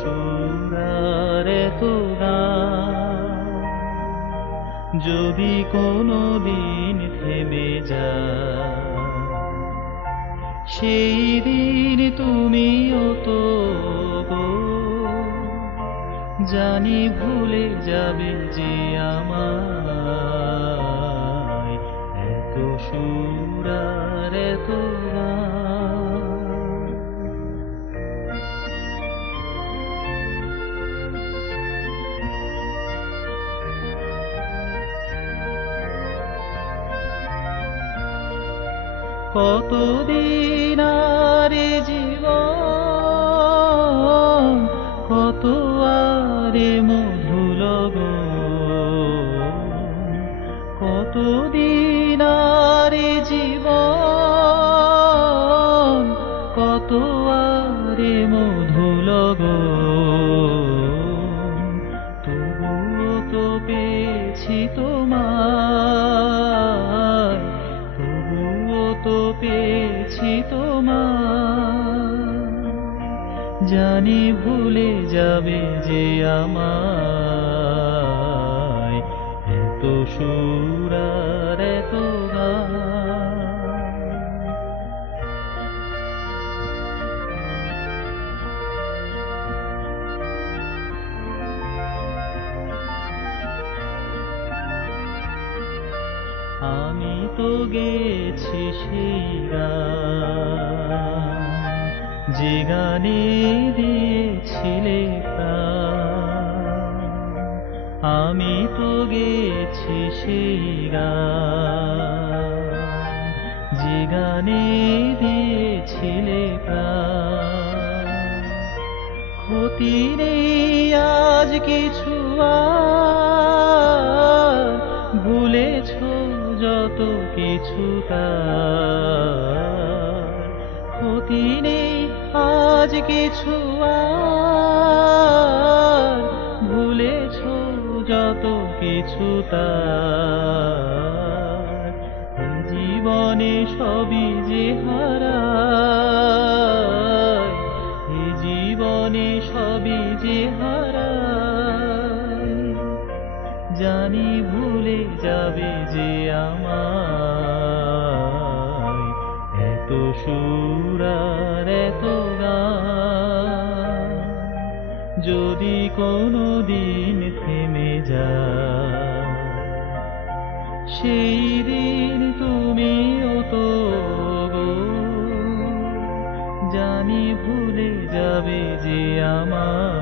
সোনারে তোরা যদি কোনো দিন থেমে যা সেই দিন তুমি তো জানি ভুলে যাবে যে আমার এত সুরার এত কতদিন আর এ জীবন, কত আরে মধুল কতদিন আর এ জীবন, কত আরে মধুল তবুও তো পেয়েছি তোমার তো পেয়েছি তোমার জানি ভুলে যাবে যে আমায় এত সুর আমি তো গেছি সেই যে গানে দিয়েছিলে। আমি তো গেছি সেই যে গানে দিয়েছিলে। ক্ষতি নেই আজ কিছু আর কিছু তার। ক্ষতি নেই আজ কিছু আর। ভুলেছ যত কিছু তার। জীবনে সবই যে হারায়, এ জীবনে সবই যে হারায়। জানি ভুলে যাবে যে আমায় এত সুর আর এত যদি কোনো দিন থেমে যায়, সেই দিন তুমিও তো জানি ভুলে যাবে যে আমার